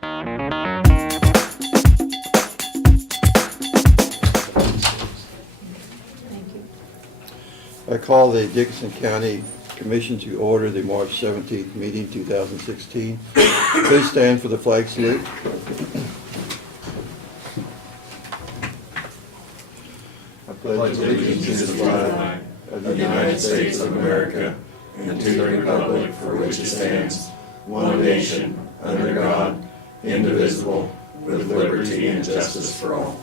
I call the Dickinson County Commission to order the March 17th meeting, 2016. Please stand for the flag salute. I pledge allegiance to the flag of the United States of America and to the republic for which it stands, one nation, under God, indivisible, with liberty and justice for all.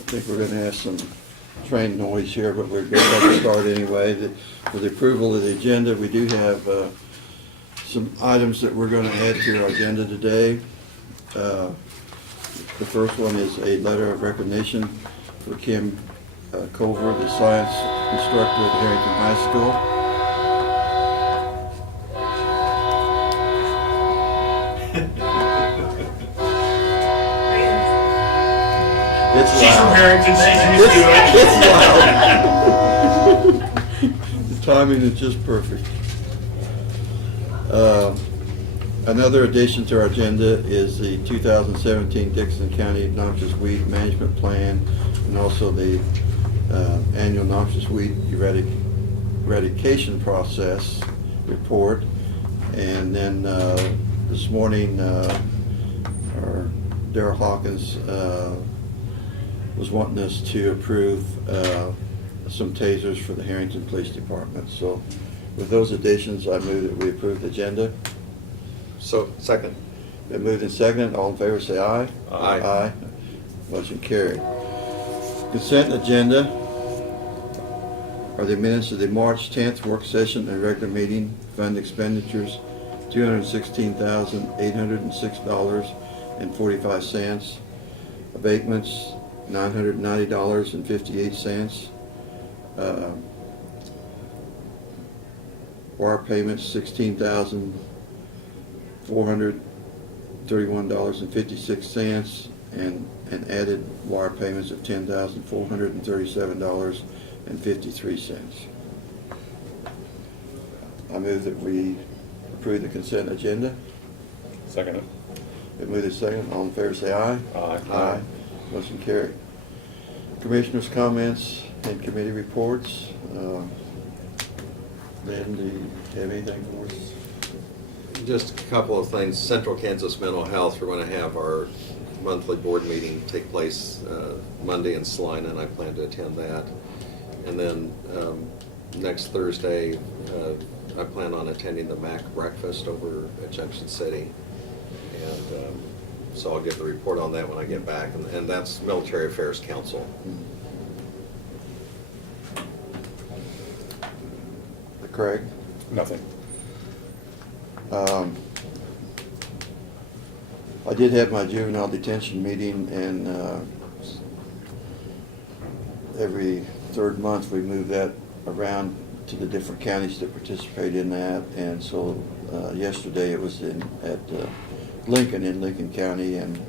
I think we're going to have some train noise here, but we're going to have to start anyway. For the approval of the agenda, we do have some items that we're going to add to our agenda today. The first one is a letter of recognition for Kim Culver, the science instructor at Harrington High School. She's from Harrington, she's used to it. It's loud. The timing is just perfect. Another addition to our agenda is the 2017 Dickinson County Noxious Weed Management Plan, and also the annual noxious weed eradication process report. And then this morning, Darrell Hawkins was wanting us to approve some tasers for the Harrington Police Department. So with those additions, I move that we approve the agenda. So, second. Been moved and seconded. All in favor say aye. Aye. Aye. Motion carried. Consent agenda are the minutes of the March 10th work session and regular meeting. Fund expenditures $216,806.45. Abatements $990.58. Wire payments $16,431.56, and added wire payments of $10,437.53. I move that we approve the consent agenda. Second it. It moved and seconded. All in favor say aye. Aye. Aye. Motion carried. Commissioners' comments and committee reports. Lynn, do you have anything for us? Just a couple of things. Central Kansas Mental Health, we're going to have our monthly board meeting take place Monday in Salina, and I plan to attend that. And then next Thursday, I plan on attending the MAC breakfast over at Junction City. And so I'll get the report on that when I get back. And that's Military Affairs Council. Craig? Nothing. I did have my juvenile detention meeting, and every third month we move that around to the different counties that participate in that. And so yesterday it was at Lincoln in Lincoln County, and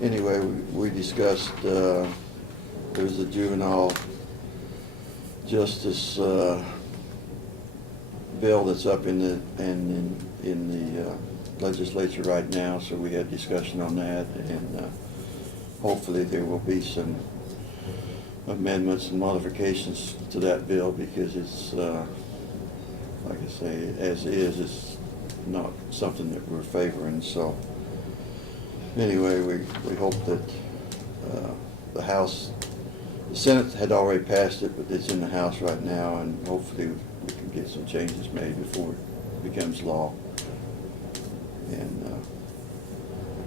anyway we discussed there's a juvenile justice bill that's up in the legislature right now, so we had discussion on that, and hopefully there will be some amendments and modifications to that bill, because it's like I say, as is, it's not something that we're favoring. So anyway, we hope that the House, the Senate had already passed it, but it's in the House right now, and hopefully we can get some changes made before it becomes law. And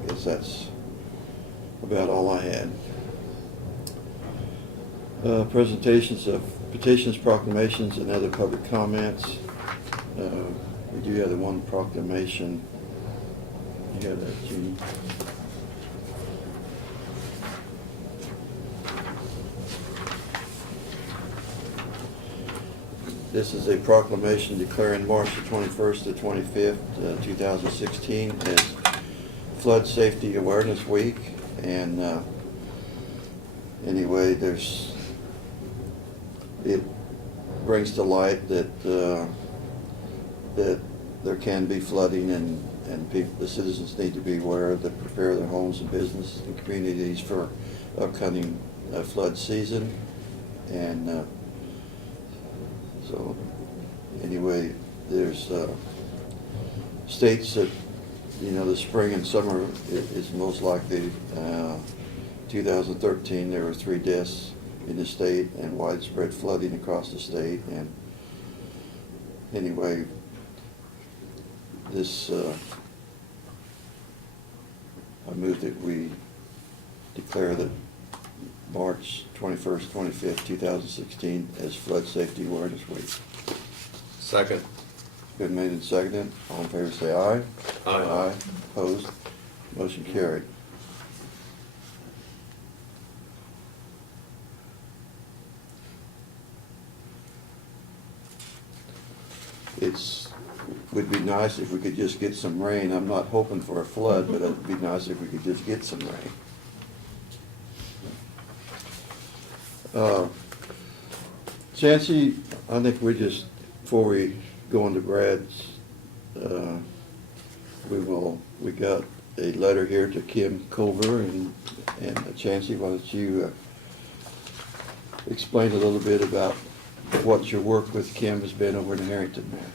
I guess that's about all I had. Presentations of petitions, proclamations, and other public comments. We do have the one proclamation. You have that, Jeannie? This is a proclamation declaring March the 21st to 25th, 2016 as Flood Safety Awareness Week. And anyway, it brings to light that that there can be flooding, and the citizens need to be aware that prepare their homes and business and communities for upcoming flood season. And so anyway, there's states that, you know, the spring and summer is most likely. 2013 there were 3 deaths in the state and widespread flooding across the state. And anyway, this I move that we declare that March 21st, 25th, 2016 as Flood Safety Awareness Week. Second. Been made and seconded. All in favor say aye. Aye. Opposed? Motion carried. Would be nice if we could just get some rain. I'm not hoping for a flood, but it'd be nice if we could just get some rain. Chancey, I think we just, before we go into Brad's, we got a letter here to Kim Culver, and Chancey, why don't you explain a little bit about what your work with Kim has been over in Harrington, man.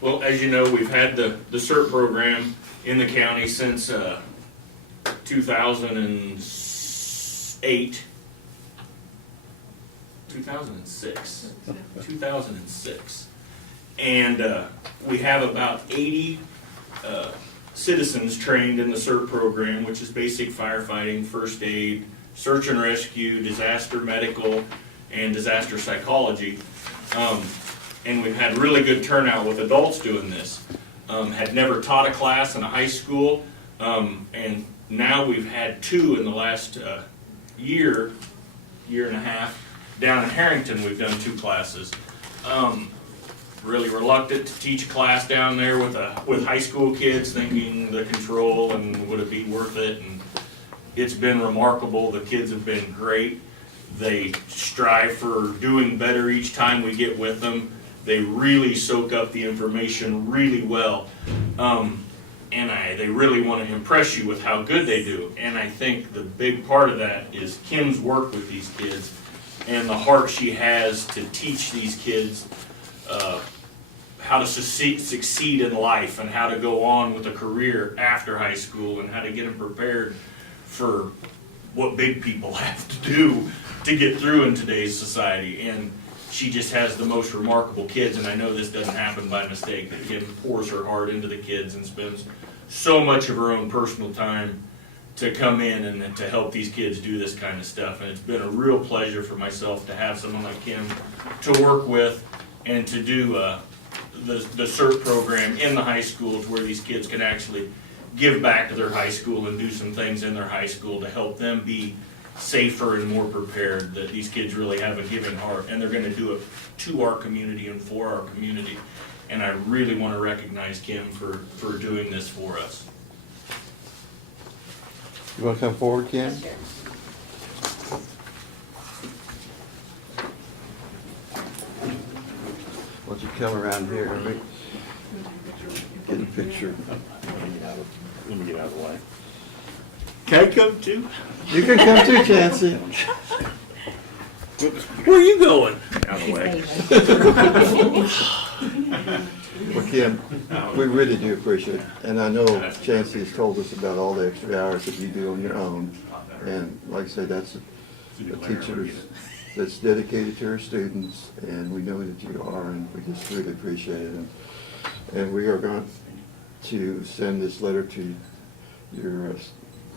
Well, as you know, we've had the CERT program in the county since 2006. And we have about 80 citizens trained in the CERT program, which is basic firefighting, first aid, search and rescue, disaster medical, and disaster psychology. And we've had really good turnout with adults doing this. Had never taught a class in a high school, and now we've had 2 in the last year and a half. Down in Harrington, we've done 2 classes. Really reluctant to teach a class down there with high school kids, thinking the control and would it be worth it. And it's been remarkable. The kids have been great. They strive for doing better each time we get with them. They really soak up the information really well. And they really want to impress you with how good they do. And I think the big part of that is Kim's work with these kids and the heart she has to teach these kids how to succeed in life and how to go on with a career after high school and how to get them prepared for what big people have to do to get through in today's society. And she just has the most remarkable kids, and I know this doesn't happen by mistake, that Kim pours her heart into the kids and spends so much of her own personal time to come in and to help these kids do this kind of stuff. And it's been a real pleasure for myself to have someone like Kim to work with and to do the CERT program in the high schools where these kids can actually give back to their high school and do some things in their high school to help them be safer and more prepared. That these kids really have a giving heart, and they're going to do it to our community and for our community. And I really want to recognize Kim for doing this for us. You want to come forward, Kim? Sure. Why don't you come around here and get a picture? Let me get out of the way. Can I come too? You can come too, Chancey. Where are you going? Out of the way. Well, Kim, we really do appreciate it. And I know Chancey has told us about all the extra hours that you do on your own. And like I said, that's a teacher that's dedicated to her students, and we know that you are, and we just really appreciate it. And we are going to send this letter to your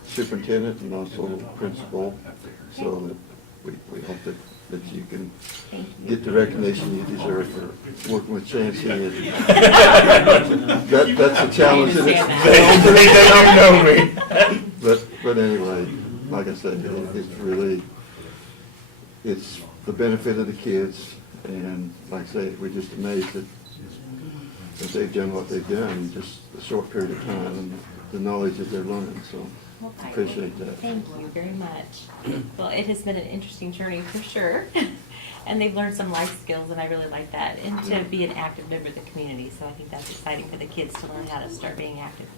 superintendent and also principal, so that we hope that you can get the recognition you deserve for working with Chancey. And that's a challenge. I They don't know me. But anyway, like I said, it's the benefit of the kids, and like I say, we're just amazed that they've done what they've done in just a short period of time, and the knowledge that they're learning. So Well, I Appreciate that. Thank you very much. Well, it has been an interesting journey for sure. And they've learned some life skills, and I really like that. And to be an active member of the community. So I think that's exciting for the kids to learn how to start being active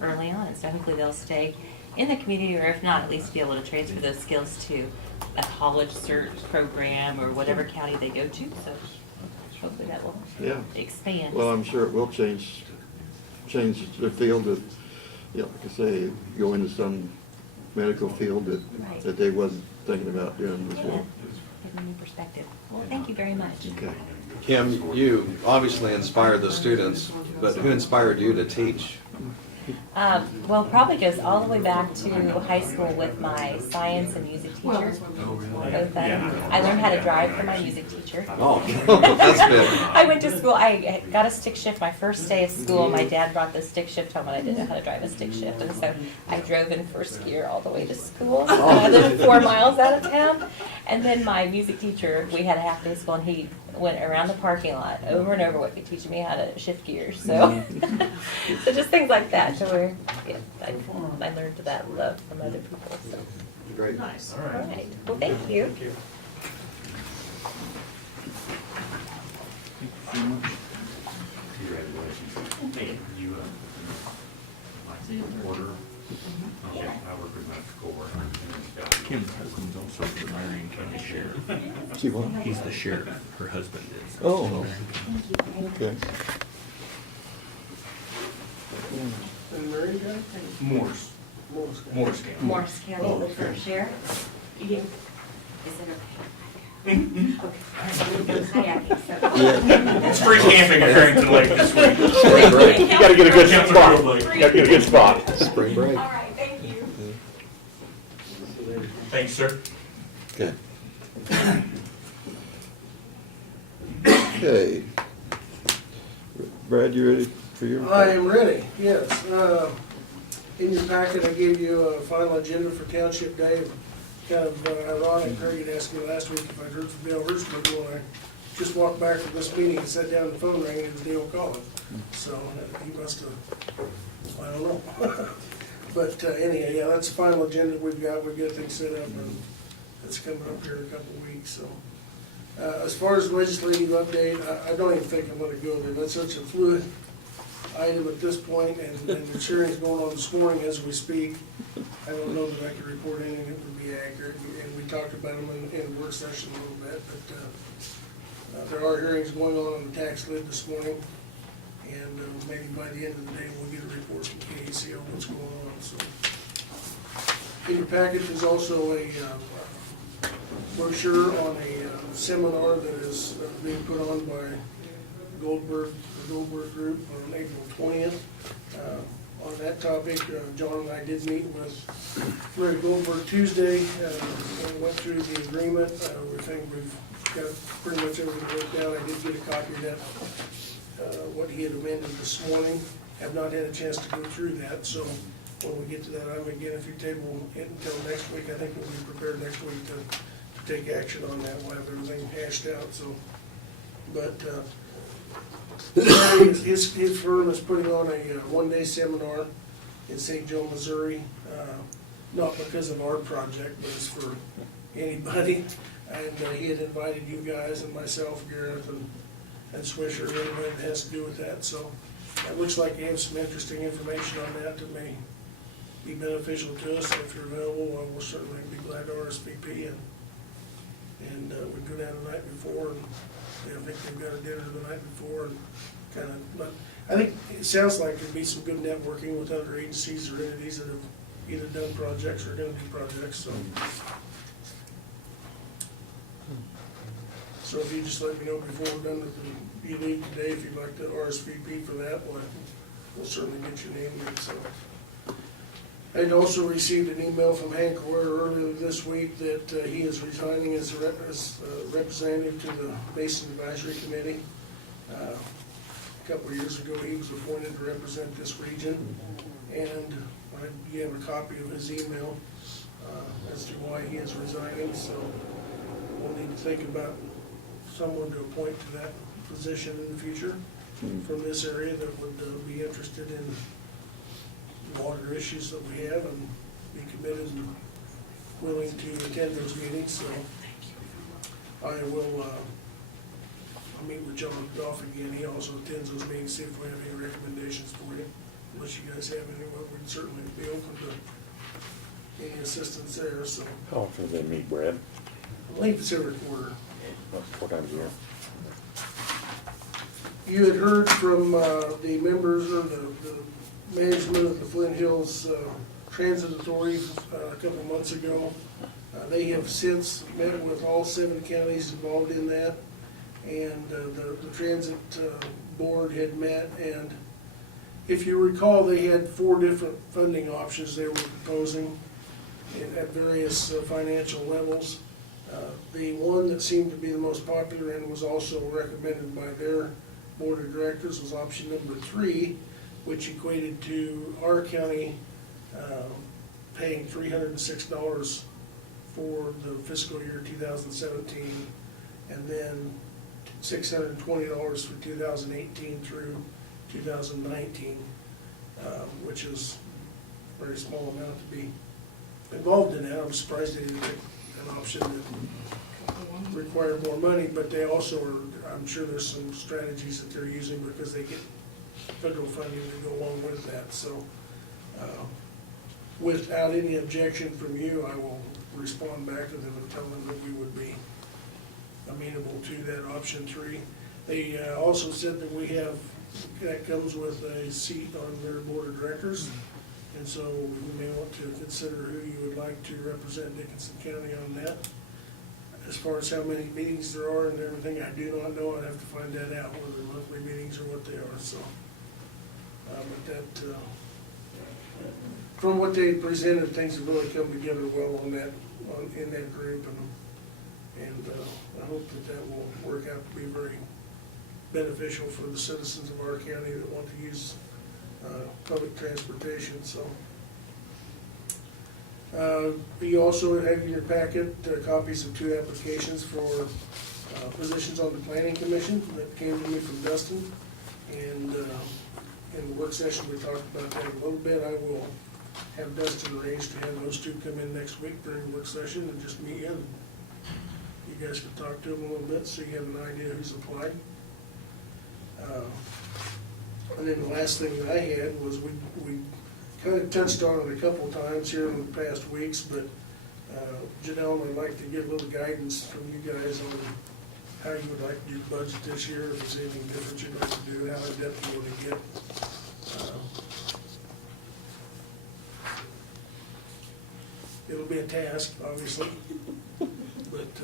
early on. And so hopefully they'll stay in the community, or if not, at least be able to transfer those skills to a college cert program or whatever county they go to. So hopefully that will Yeah. expand. Well, I'm sure it will change the field that, like I say, go into some medical field Right. that they wasn't thinking about doing Yeah, before. give a new perspective. Well, thank you very much. Okay. Kim, you obviously inspired the students, but who inspired you to teach? Well, probably goes all the way back to high school with my science and music teacher. Both of them. I learned how to drive from my music teacher. Oh, that's big. I went to school, I got a stick shift my first day of school. My dad brought the stick shift home and I didn't know how to drive a stick shift. And so I drove in first gear all the way to school. And I lived 4 miles out of town. And then my music teacher, we had a half day school and he went around the parking lot over and over teaching me how to shift gears. So, so just things like that. So where I learned that love from other people. So. Great. Nice. All right. Well, thank you. Congratulations. You, like the order, yeah, I work with medical court. Kim's husband's also the Marion County Sheriff. See what? He's the sheriff, her husband is. Oh, okay. And Mary County? Morse. Morris County. Morse County. Morris County, the first sheriff. Yeah. Is it okay? Okay. Kayaking, so. It's free camping at Harrington Lake this week. Spring break. You gotta get a good spot. You gotta get a good spot. Spring break. All right, thank you. Thanks, sir. Okay. Okay. Brad, you ready for your? I am ready, yes. In your packet, I gave you a final agenda for Township Day. Kind of ironic, Craig had asked me last week if I'd heard from Dale Hirschberg. Well, I just walked back from this meeting and sat down, the phone rang, and it was Dale calling. So he must have, I don't know. But anyhow, yeah, that's the final agenda we've got. We've got things set up, and it's coming up here in a couple of weeks, so. As far as legislative update, I don't even think I'm gonna go there. That's such a fluid item at this point, and the hearing's going on this morning as we speak. I don't know that I can report anything that would be accurate, and we talked about them in work session a little bit, but there are hearings going on the tax lid this morning, and maybe by the end of the day, we'll get a report from KAC on what's going on, so. In your packet is also a brochure on a seminar that is being put on by the Goldberg Group on April 20th. On that topic, John and I did meet with Larry Goldberg Tuesday. We went through the agreement. We think we've got pretty much everything worked out. I did get a copy of that, what he had amended this morning. Have not had a chance to go through that, so when we get to that, again, if you table it until next week, I think we'll be prepared next week to take action on that. We'll have everything hashed out, so. But his firm is putting on a one-day seminar in St. Joe, Missouri, not because of our project, but it's for anybody. And he had invited you guys and myself, Gareth, and Swisher, anybody that has to do with that. So it looks like you have some interesting information on that may be beneficial to us. If you're available, we'll certainly be glad to RSVP, and we go down the night before, and I think they've got a dinner the night before, and kind of, but I think it sounds like there'd be some good networking with other agencies or entities that have either done projects or are gonna do projects, so. So if you just let me know before we're done, if you leave today, if you'd like to RSVP for that, we'll certainly get your name in, so. I'd also received an email from Hank Royer earlier this week that he is resigning as a representative to the Basin Advisory Committee. A couple of years ago, he was appointed to represent this region, and I have a copy of his email as to why he is resigning, so we'll need to think about someone to appoint to that position in the future from this area that would be interested in water issues that we have, and be committed and willing to attend those meetings, so I will, I'll meet with John Goff again. He also attends those meetings, see if we have any recommendations for you. Unless you guys have any, well, we'd certainly be open to any assistance there, so. How often do they meet, Brad? I believe it's every quarter. About 4 times a year. You had heard from the members or the management of the Flint Hills Transit Authority a couple of months ago. They have since met with all 7 counties involved in that, and the transit board had met, and if you recall, they had 4 different funding options they were proposing at various financial levels. The one that seemed to be the most popular and was also recommended by their board of directors was option number 3, which equated to our county paying $306 for the fiscal year 2017, and then $620 for 2018 through 2019, which is a very small amount to be involved in that. I'm surprised they didn't pick an option that required more money, but they also are, I'm sure there's some strategies that they're using because they get federal funding to go along with that. So without any objection from you, I will respond back to them and tell them that we would be amenable to that option 3. They also said that that comes with a seat on their board of directors, and so we may want to consider who you would like to represent Dickinson County on that. As far as how many meetings there are and everything, I do not know. I'd have to find that out, whether they're monthly meetings or what they are, so. But that, from what they presented, things have really come together well on that, in that group, and I hope that will work out to be very beneficial for the citizens of our county that want to use public transportation, so. You also have in your packet copies of 2 applications for positions on the planning commission that came to me from Dustin, and in the work session we talked about that a little bit. I will have Dustin arrange to have those 2 come in next week during the work session and just meet you, and you guys can talk to them a little bit so you have an idea who's applied. And then the last thing that I had was we kind of touched on it a couple of times here in the past weeks, but Janelle, I'd like to get a little guidance from you guys on how you would like to do the budget this year, if there's anything different you'd like to do, how in depth you want to get. It'll be a task, obviously, but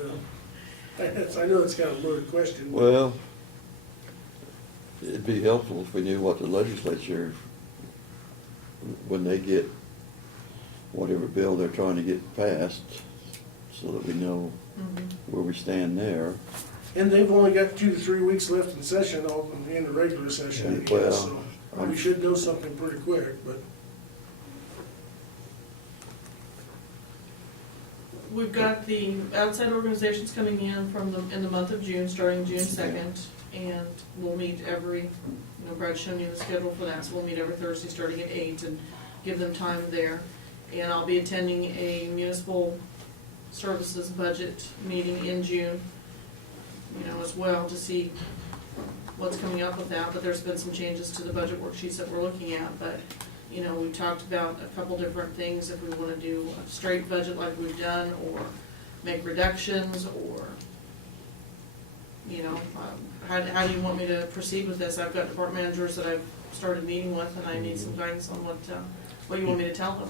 I know it's kind of a loaded question. But Well, it'd be helpful if we knew what the legislature, when they get whatever bill they're trying to get passed, so that we know where we stand there. And they've only got 2 to 3 weeks left in session, all in the regular session, I guess, so we should know something pretty quick, but. We've got the outside organizations coming in in the month of June, starting June 2nd, and we'll meet Brad's shown you the schedule for that, so we'll meet every Thursday starting at 8 and give them time there. And I'll be attending a municipal services budget meeting in June, as well, to see what's coming up with that, but there's been some changes to the budget worksheets that we're looking at, but we talked about a couple different things, if we want to do a straight budget like we've done, or make reductions, or, how do you want me to proceed with this? I've got department managers that I've started meeting with, and I need some guidance on what you want me to tell them.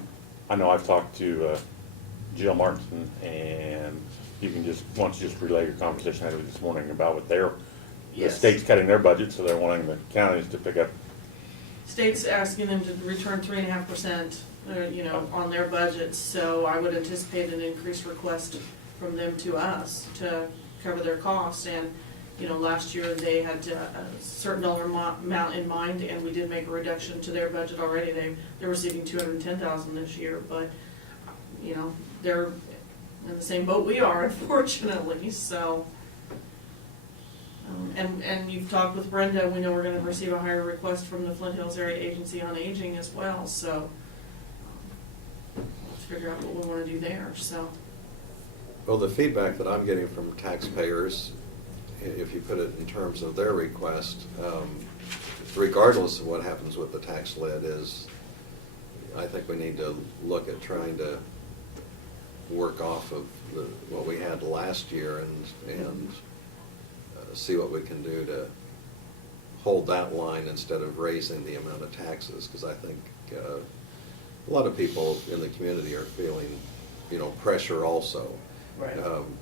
I know I've talked to Jill Martin, and you can why don't you just relay your conversation I had this morning about what the Yes. state's cutting their budget, so they're wanting the counties to pick up. State's asking them to return 3.5%, on their budgets, so I would anticipate an increased request from them to us to cover their costs. And, last year they had a certain dollar amount in mind, and we did make a reduction to their budget already. They're receiving $210,000 this year, but, they're in the same boat we are, unfortunately, so. And you've talked with Brenda, we know we're gonna receive a higher request from the Flint Hills Area Agency on Aging as well, so. It's figure out what we wanna do there, so. Well, the feedback that I'm getting from taxpayers, if you put it in terms of their request, regardless of what happens with the tax lid, is I think we need to look at trying to work off of what we had last year and see what we can do to hold that line instead of raising the amount of taxes, because I think a lot of people in the community are feeling, pressure also. Right.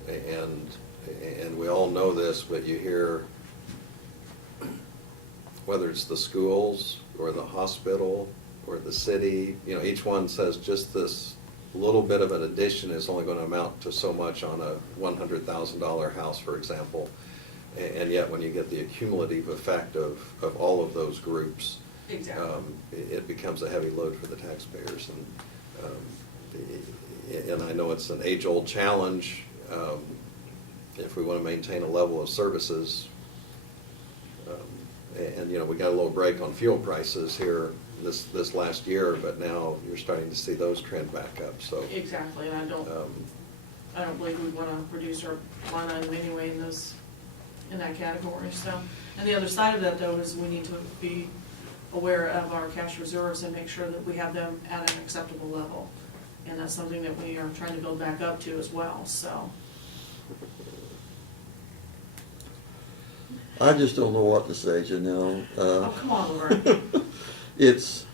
And we all know this, but you hear, whether it's the schools or the hospital or the city, each one says just this little bit of an addition is only going to amount to so much on a $100,000 house, for example. And yet, when you get the accumulative effect of all of those groups, Exactly. it becomes a heavy load for the taxpayers. And I know it's an age-old challenge. If we want to maintain a level of services, and we got a little break on fuel prices here this last year, but now you're starting to see those trend back up. So Exactly, and I don't believe we wanna reduce our line item anyway in that category, so. And the other side of that, though, is we need to be aware of our cash reserves and make sure that we have them at an acceptable level. And that's something that we are trying to build back up to as well, so. I just don't know what to say, Janelle. Oh, come on, Lauren. It's,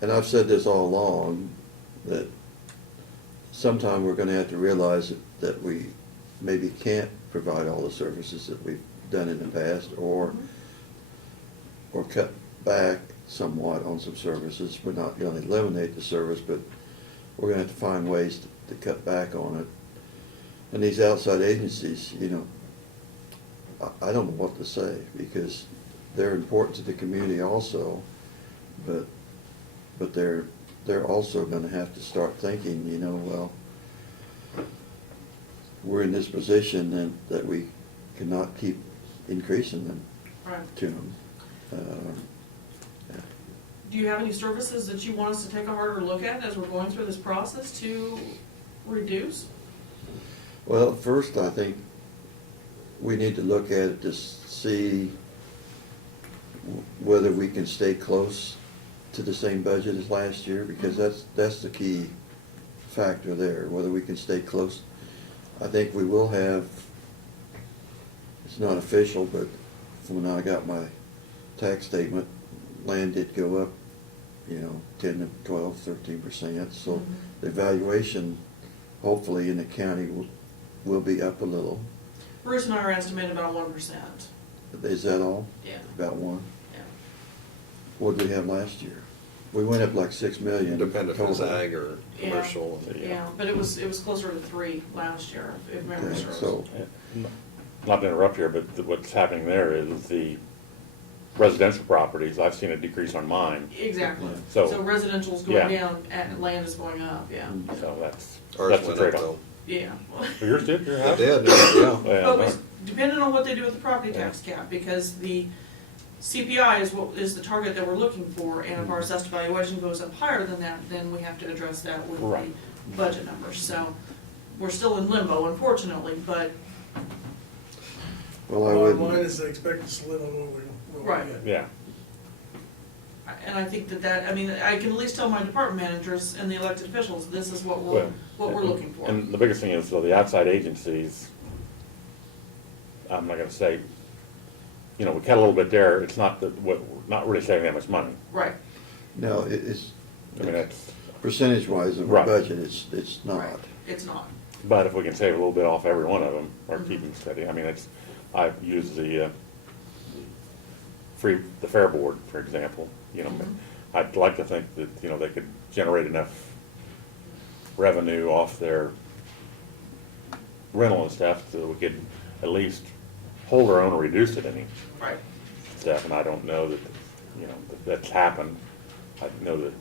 and I've said this all along, that sometime we're gonna have to realize that we maybe can't provide all the services that we've done in the past, or cut back somewhat on some services. We're not gonna eliminate the service, but we're gonna have to find ways to cut back on it. And these outside agencies, I don't know what to say, because they're important to the community also, but they're also gonna have to start thinking, well, we're in this position and that we cannot keep increasing them Right. to them. Do you have any services that you want us to take a harder look at as we're going through this process to reduce? Well, first, I think we need to look at it to see whether we can stay close to the same budget as last year, because that's the key factor there, whether we can stay close. I think we will have, it's not official, but from when I got my tax statement, land did go up, 10 to 12, 13%. So the valuation, hopefully, in the county will be up a little. Bruce and I are estimating about 1%. Is that all? Yeah. About one? Yeah. What did we have last year? We went up like 6 million. depend if it's total. ag or Yeah. commercial. Yeah, but it was closer to 3 last year, if memory Okay, serves. so, Not to interrupt here, but what's happening there is the residential properties, I've seen a decrease on mine, Exactly. So- So residential's Yeah. going down and land is going up, yeah. so that's Ours the went up trade-off. though. Yeah. So yours did, your It house? did, yeah. But we, Yeah. depending on what they do with the property tax cap, because the CPI is the target that we're looking for, and if our assessed valuation goes up higher than that, then we have to address that with the Right. budget numbers, so we're still in limbo, unfortunately, but, well, I Bottom line wouldn't, is they expect us to live on what we Right. get. Yeah, and I think I mean, I can at least tell my department managers and the elected officials, this is what we're Well, looking for. and the biggest thing is, so the outside agencies, I'm not gonna say, we cut a little bit there, it's not that, we're not really saving that much money. Right, no, it's, I mean, that's, percentage-wise of our Right. budget, it's not. right, it's not, but if we can save a little bit off every one of them, or keep them steady, I mean, I've used the fair board, for example, I'd like to think that, they could generate enough revenue off their rental and stuff so we could at least hold our own or reduce it any right. stuff, and I don't know that, that's happened. I know that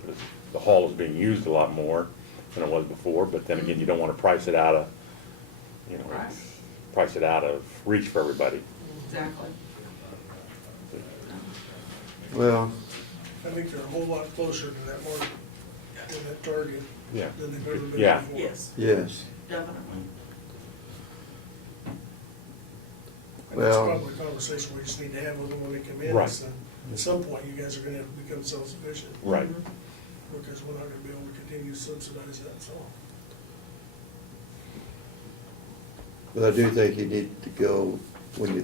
the hall is being used a lot more than it was before, but then again, you don't want to price it out of, Right. price it out of reach for everybody. Exactly. Well, I think they're a whole lot closer to that mark. in that target Yeah. than they've ever been Yeah. before. Yes, Yes. definitely. And that's Well- probably a conversation we just need to have with them when they come in. Right. is that At some point, you guys are gonna have to become self-sufficient. Right. Because we're not gonna be able to continue to subsidize that, so. But I do think you need to go, when you're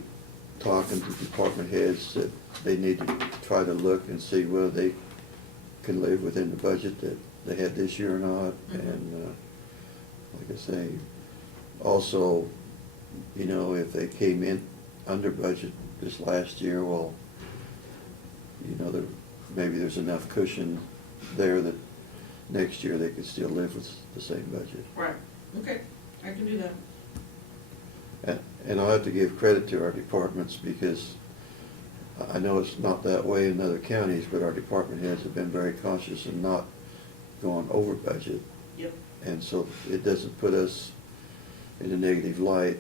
talking to department heads, that they need to try to look and see whether they can live within the budget that they had this year or not. And, like I say, also, you know, if they came in under budget this last year, well, you know, maybe there's enough cushion there that next year they could still live with the same budget. Right, okay, I can do that. And I'll have to give credit to our departments, because I know it's not that way in other counties, but our department heads have been very cautious in not going over budget. Yep. And so it doesn't put us in a negative light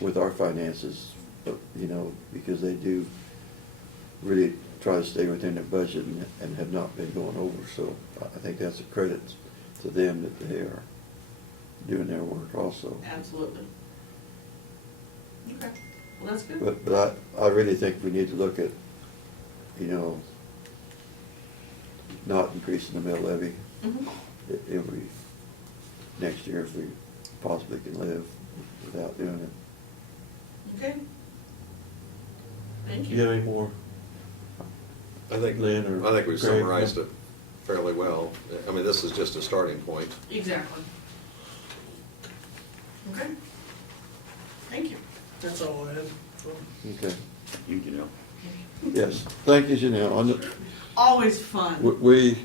with our finances, but, you know, because they do really try to stay within their budget and have not been going over. So I think that's a credit to them that they are doing their work also. Absolutely. Okay, well, that's good. But I really think we need to look at, you know, not increasing the mill levy Mhm. if we, next year, if we possibly can live without doing it. Okay. Thank Do you have you. any more? I think Lynn or I think we've Craig? summarized it fairly well. I mean, this is just a starting point. Exactly. Okay. Thank you. That's all I had. So, Okay, You know. yes, thank you, Janelle. On the- Always fun. We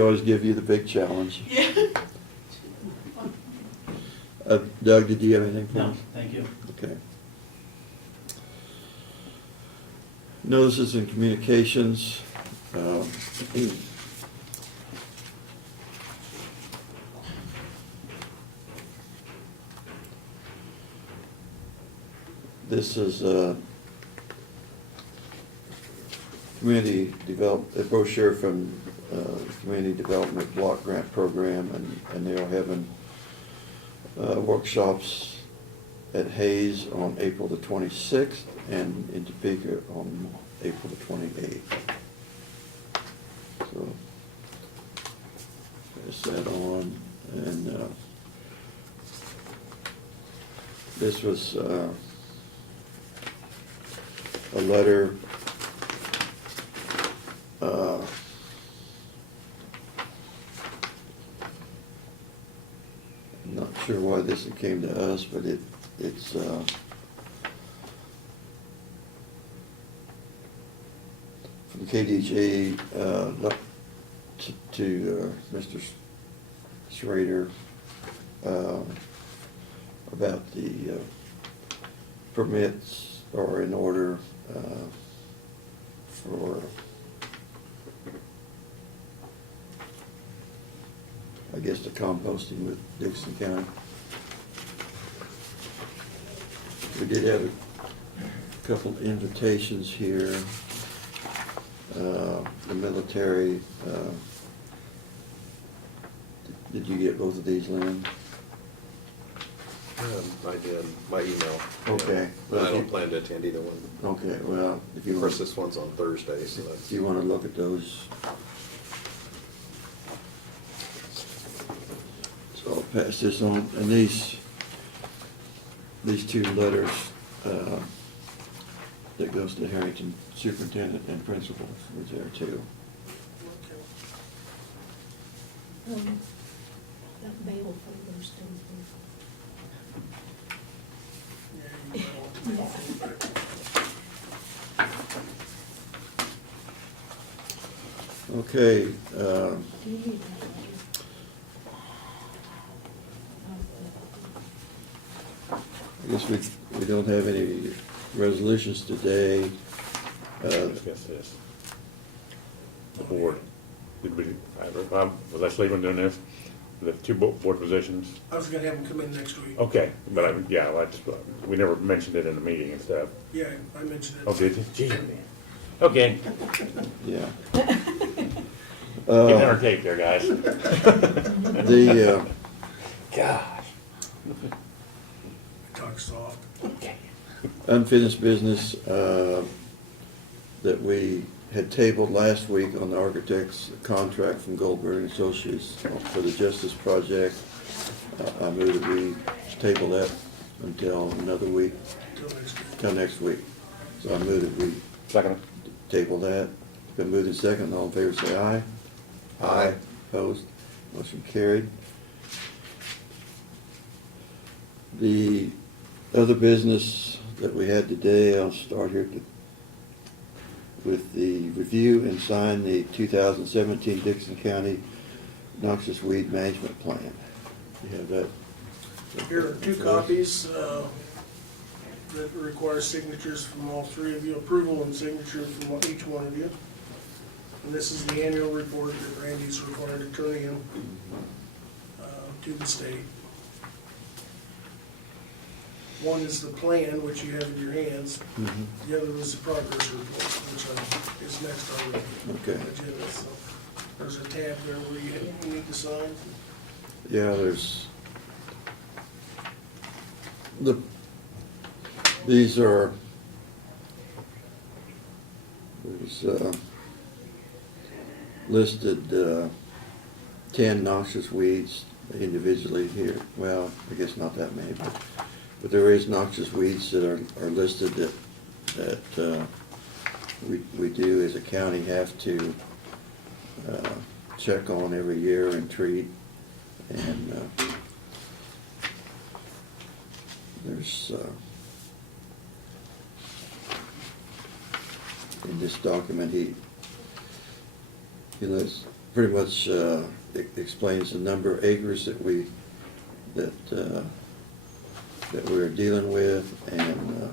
always give you the big challenge. Yeah. Doug, did you have anything for No, us? thank you. Okay. Notices and communications. This is community a brochure from Community Development Block Grant Program, and they are having workshops at Hayes on April the 26th and in Topeka on April the 28th. So, pass that on, and this was a letter I'm not sure why this came to us, but it's from KDHE to Mr. Schrader about the permits are in order for, I guess, the composting with Dixon County. We did have a couple invitations here. The military, did you get both of these, Lynn? I did, by email. Okay. But I don't plan to attend either one. Okay, well, if you Of want, course, this one's on Thursday, so that's. if you want to look at those. So I'll pass this on, and these two letters, that goes to Harrington Superintendent and Principal is there too. okay. That mail folder's Yeah, you know. Okay, Do you need that? I guess we don't have any resolutions today. Discuss this. The board. Did we, was I sleeping doing this? The two board positions? I was gonna have them come in next week. Okay, but we never mentioned it in the meeting and stuff. Yeah, I mentioned it. Oh, did you? Gee. Okay. Yeah. Getting our tape there, guys. The, Gosh. Talk soft. unfinished business that we had tabled last week on the architect's contract from Goldberg and Associates for the Justice Project. I move that we table that until another week, Till next week. till next week. So I move that we Second. table that. Been moved in second, all in favor say aye. Aye. Opposed, motion carried. The other business that we had today, I'll start here with the review and sign the 2017 Dixon County Noxious Weed Management Plan. You have that? Here are two copies that require signatures from all three of you, approval and signature from each one of you. And this is the annual report that Randy's required to turn in to the state. One is the plan, which you have in your hands. The other is the progress report, which is next on the Okay. agenda. So there's a tab there where you need to sign. Yeah, these are, there's listed 10 noxious weeds individually here. Well, I guess not that many, but there is noxious weeds that are listed that we do as a county have to check on every year and treat. And there's in this document he lists, pretty much explains the number of acres that we're dealing with, and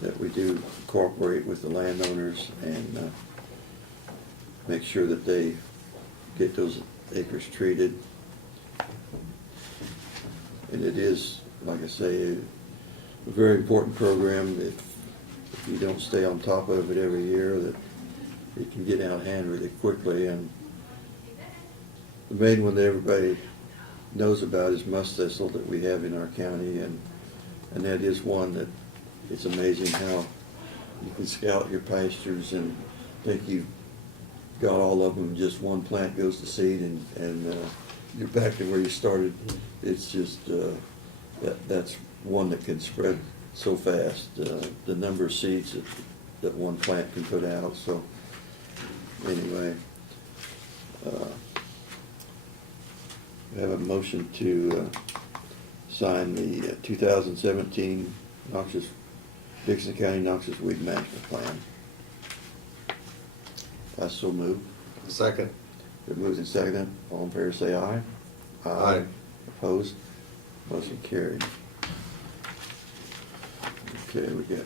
that we do cooperate with the landowners and make sure that they get those acres treated. And it is, like I say, a very important program. If you don't stay on top of it every year, that it can get out of hand really quickly. And the main one that everybody knows about is musk thistle that we have in our county, and that is one that it's amazing how you can scout your pastures and think you've got all of them, just one plant goes to seed, and you're back to where you started. It's just that's one that can spread so fast, the number of seeds that one plant can put out. So anyway, we have a motion to sign the 2017 Dixon County Noxious Weed Management Plan. I so move. Second. Been moved and seconded. All in favor say aye. Aye. Opposed? Motion carried. Okay, we got.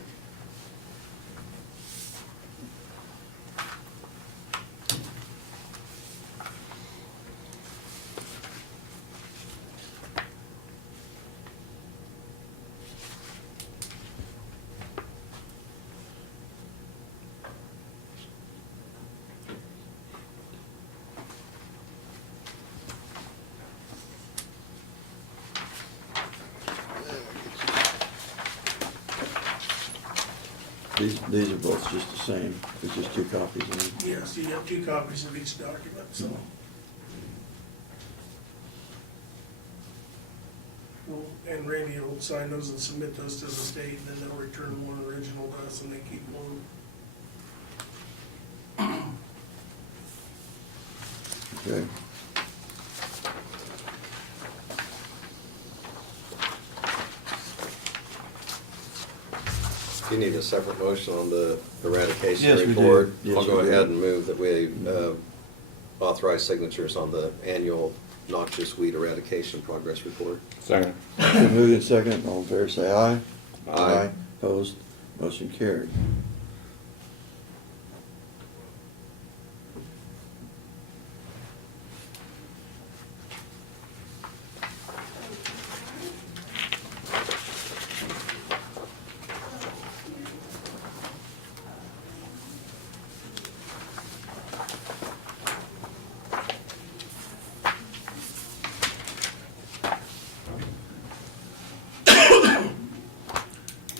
These are both just the same. There's just two copies of them. Yes, you have two copies of each document, so. And Randy will sign those and submit those to the state, and then they'll return one original to us, and they keep one. Okay. You need a separate motion on the eradication Yes, we do. report. Yes, I'll go we do. ahead and move that we authorize signatures on the annual noxious weed eradication progress report. Second. Been moved and seconded. All in favor say aye. Aye. Opposed? Motion carried.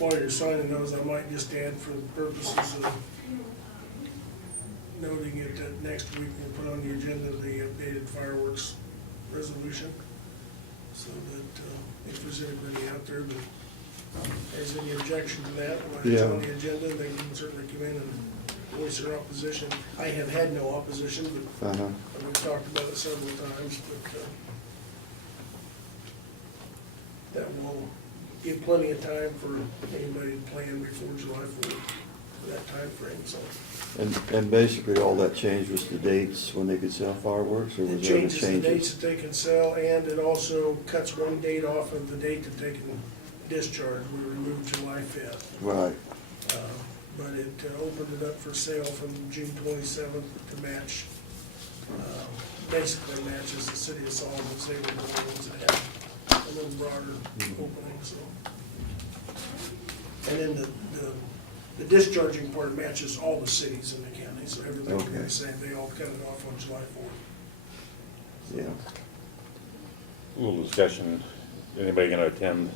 while you're signing those, I might just add for the purposes of noting it that next week we'll put on the agenda the updated fireworks resolution. So that, if there's anybody out there that has any objection to that, while it's Yeah. on the agenda, they can certainly come in and voice their opposition. I have had no opposition, but Uh-huh. we've talked about it several times, but, that will give plenty of time for anybody to plan before July 4th, for that timeframe, so. And basically all that changed was the dates when they could sell fireworks, or It was there any changes the dates changes? that they can sell, and it also cuts one date off of the date that they can discharge. We removed July 5th. Right, But it opened it up for sale from June 27th to match, basically matches the city of Solomon's. They were the ones that had a little broader opening, so. And then the discharging part matches all the cities in the county, so everything will be Okay. the same. They all cut it off on July 4th. yeah. A little discussion, anybody gonna attend?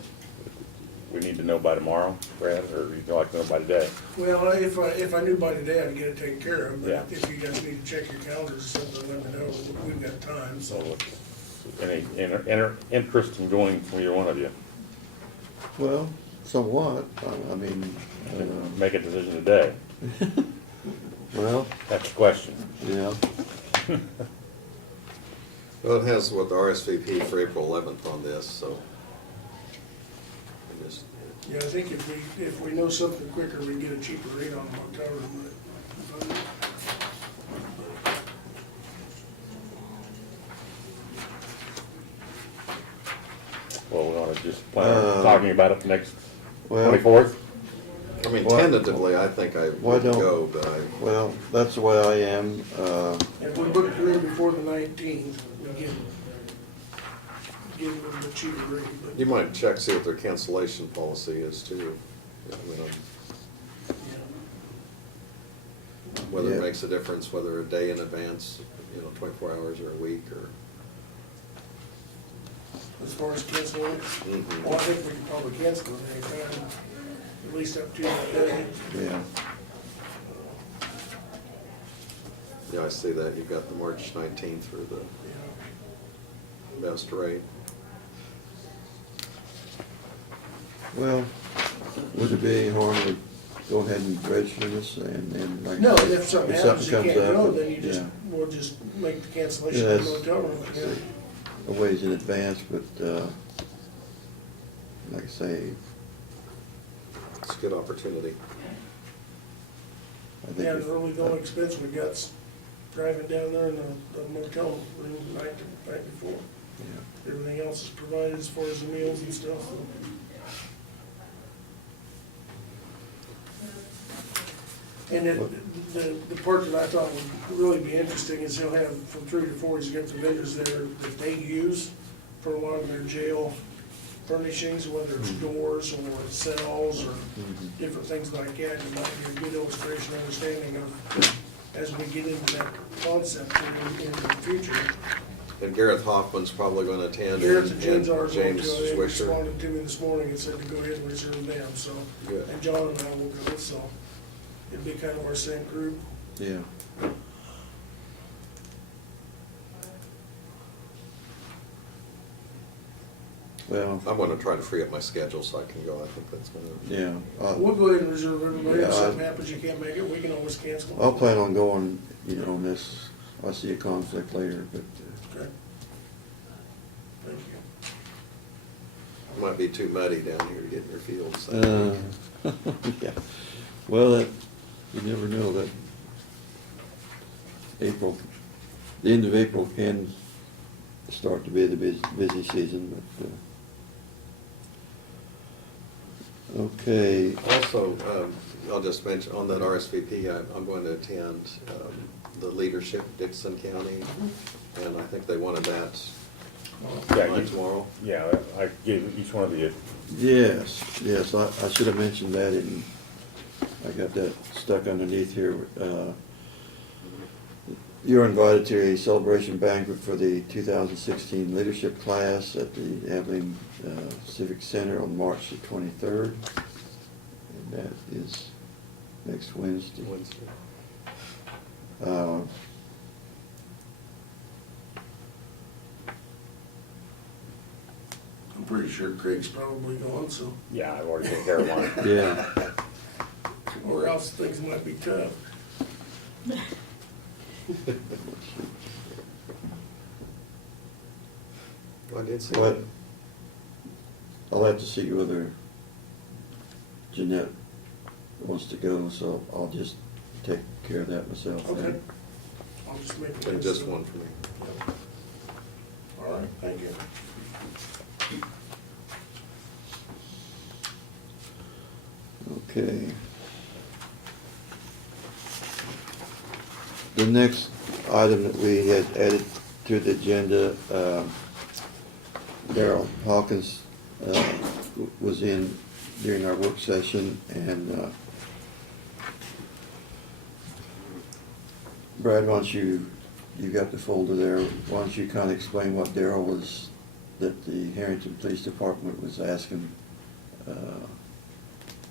We need to know by tomorrow, Brad, or you'd like to know by today? Well, if I knew by today, I'd get it taken care of, Yeah. but if you guys need to check your calendars or something, let me know. We've got time, so. So, any interest in going from either one of you? Well, somewhat, I mean, Make a decision today, well, that's the question. yeah, Well, it has what the RSVP for April 11th on this, so. I just- Yeah, I think if we know something quicker, we get a cheaper rate on the motel room, but. Well, we wanna just plan on talking about it the next well, 24th? I mean, What- tentatively, I think I Why would don't- go, but I, well, that's the way I am, If we book them in before the 19th, we give them a cheaper rate, but, you might check, see what their cancellation policy is too. I mean, yeah. whether Yeah. it makes a difference, whether a day in advance, 24 hours or a week or. As far as canceling it, Mhm. well, I think we can probably cancel it anytime, at least up to that day. yeah, Yeah, I see that. You've got the March 19th for the Yeah. best rate. well, would it be any harm to go ahead and register this and like? No, and if something happens, you comes can't up, go, then you just, yeah. we'll just make the cancellation Yeah, of the that's- motel room. Yeah. A ways in advance, but, like I say, It's a good opportunity. I think. Yeah, if- the only expense we got's driving down there in the motel room the night before. Yeah. Everything else is provided as far as the meals and stuff, so. And the part that I thought would really be interesting is he'll have from 3 to 4, he's got the vendors there that they use for a lot of their jail furnishings, whether it's doors or cells or different things like that. It might be a good illustration, understanding of, as we get into that concept in the future. And Gareth Hoffman's probably going to attend. Garrett and James are going James to, they Swisher. responded to me this morning and said to go ahead and reserve them, so. Good. And John and I will go, so it'd be kind of our same group. Yeah. Well, I'm going to try to free up my schedule so I can go. I think that's going to. yeah, We'll go ahead and reserve everybody. If Yeah, something happens, you can't make it, we can always cancel. I'll plan on going, unless I see a conflict later, but, Okay. Thank you. It might be too muddy down here to get in your fields. yeah. Well, you never know that April, the end of April can start to be the busy season, but, okay. Also, I'll just mention, on that RSVP, I'm going to attend the Leadership Dixon County, and I think they wanted that Yeah, on tomorrow. Yeah, I gave each one of you, Yes, I should have mentioned that, and I got that stuck underneath here. You're invited to a celebration banquet for the 2016 leadership class at the Abilene Civic Center on March the 23rd. That is next Wednesday. Wednesday. Uh, I'm pretty sure Craig's probably gone, so, Yeah, I've already taken care of one. Yeah, or else things might be tough. I did see but that. I'll have to see whether Jeanette wants to go, so I'll just take care of that myself. then. Okay. I'll just make a And list just of- one for me. All right, thank you. Okay. The next item that we had added to the agenda, Darrell Hawkins was in during our work session, and Brad, why don't you got the folder there, why don't you kind of explain what Darrell was, that the Harrington Police Department was asking,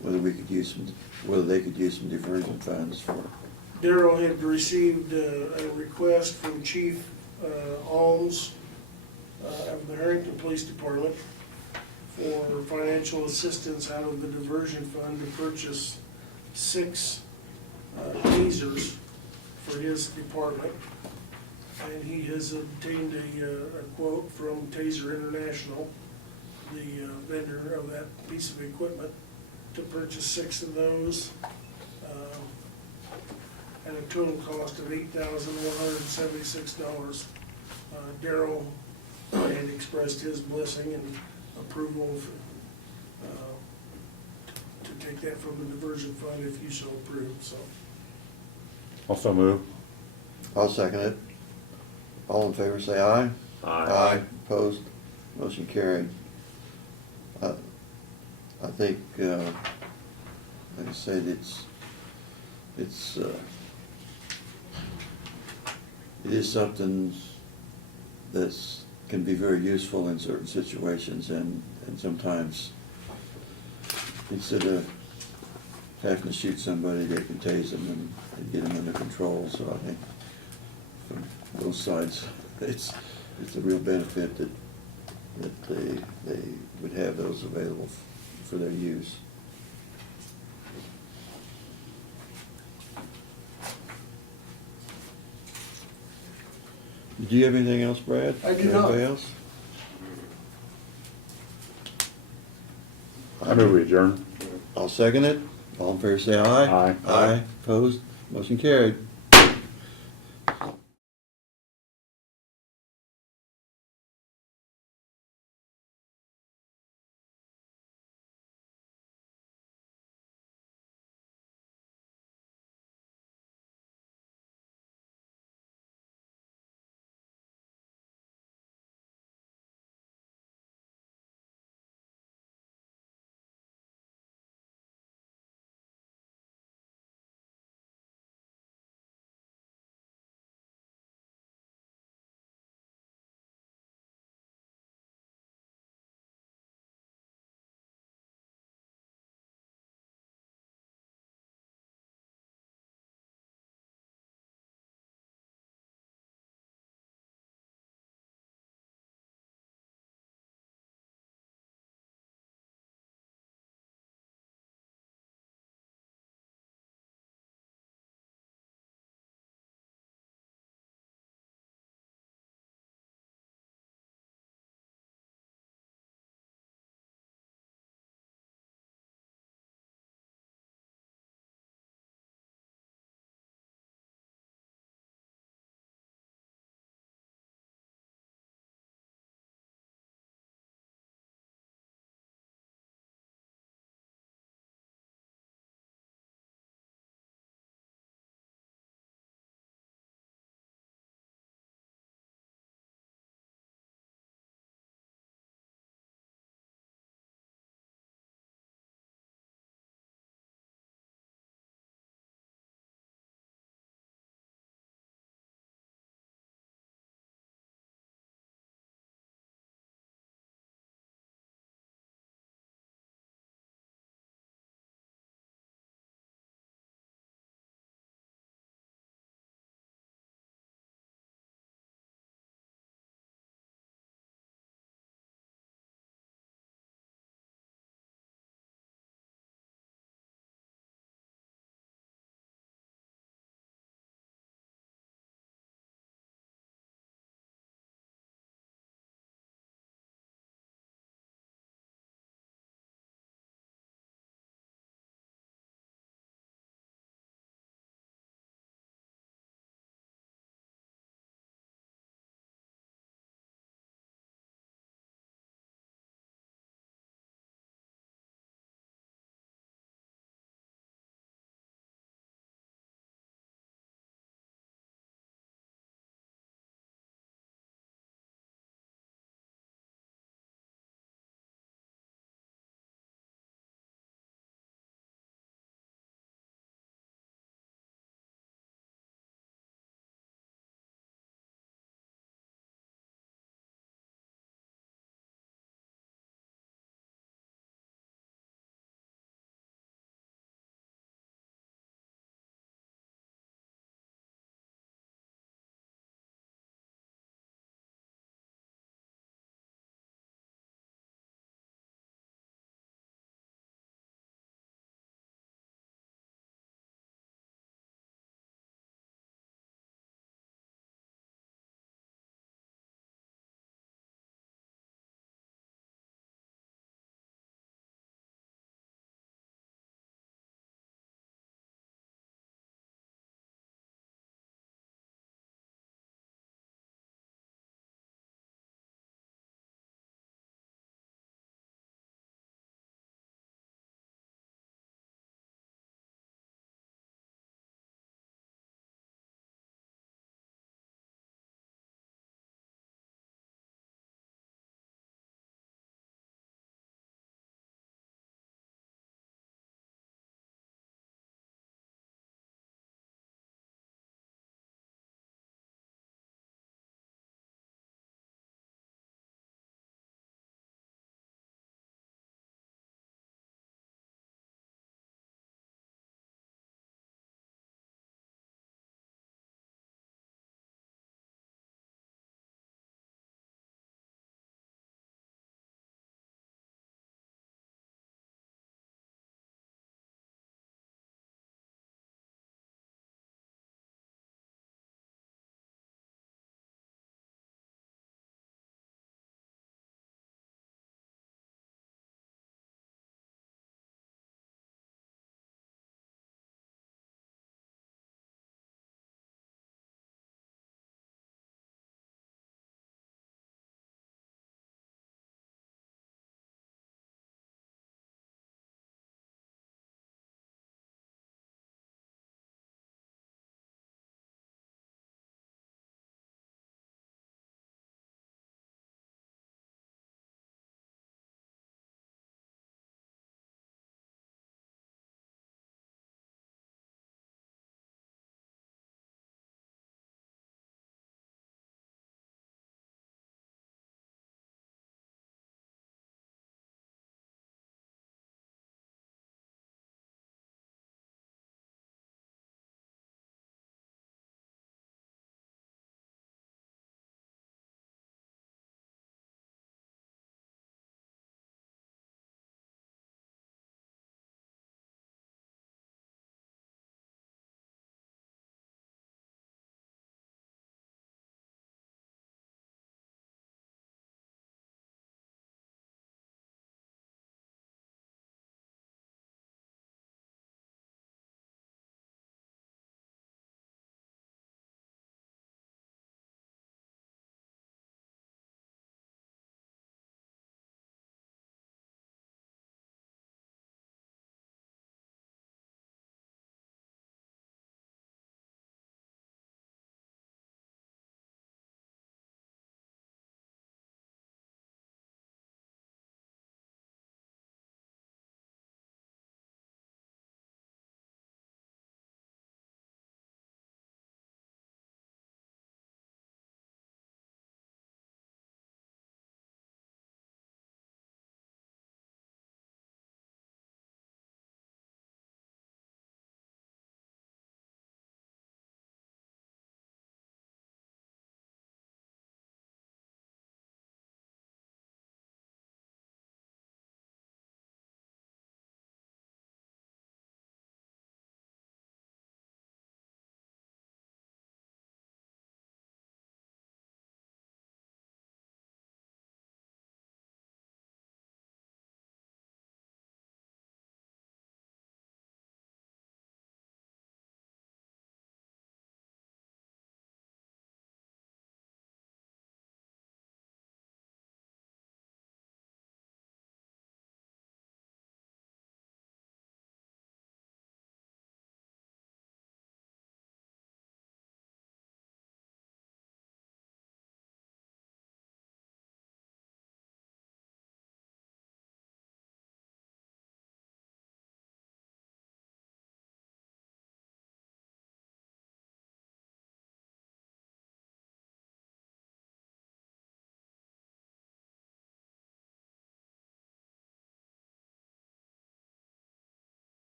whether we could use some, whether they could use some diversion funds for. Darrell had received a request from Chief Alms of the Harrington Police Department for financial assistance out of the diversion fund to purchase 6 tasers for his department. And he has obtained a quote from Taser International, the vendor of that piece of equipment, to purchase 6 of those at a total cost of $8,176. Darrell had expressed his blessing and approval to take that from the diversion fund if you so approve, so. Also move. I'll second it. All in favor, say aye. Aye. Opposed, motion carried. I think, like I said, it is something that's, can be very useful in certain situations, and sometimes instead of having to shoot somebody, they can tase them and get them under control. So I think from both sides, it's a real benefit that they would have those available for their use. Do you have anything else, Brad? I do not. Anybody else? I move we adjourn. I'll second it. All in favor, say aye. Aye. Aye. Opposed? Motion carried.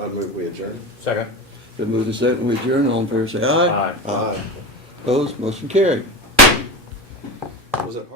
I'll move we adjourn. Second. Been moved to second, we adjourn, all in favor say aye. Aye. Aye. Opposed, motion carried. Was it hard?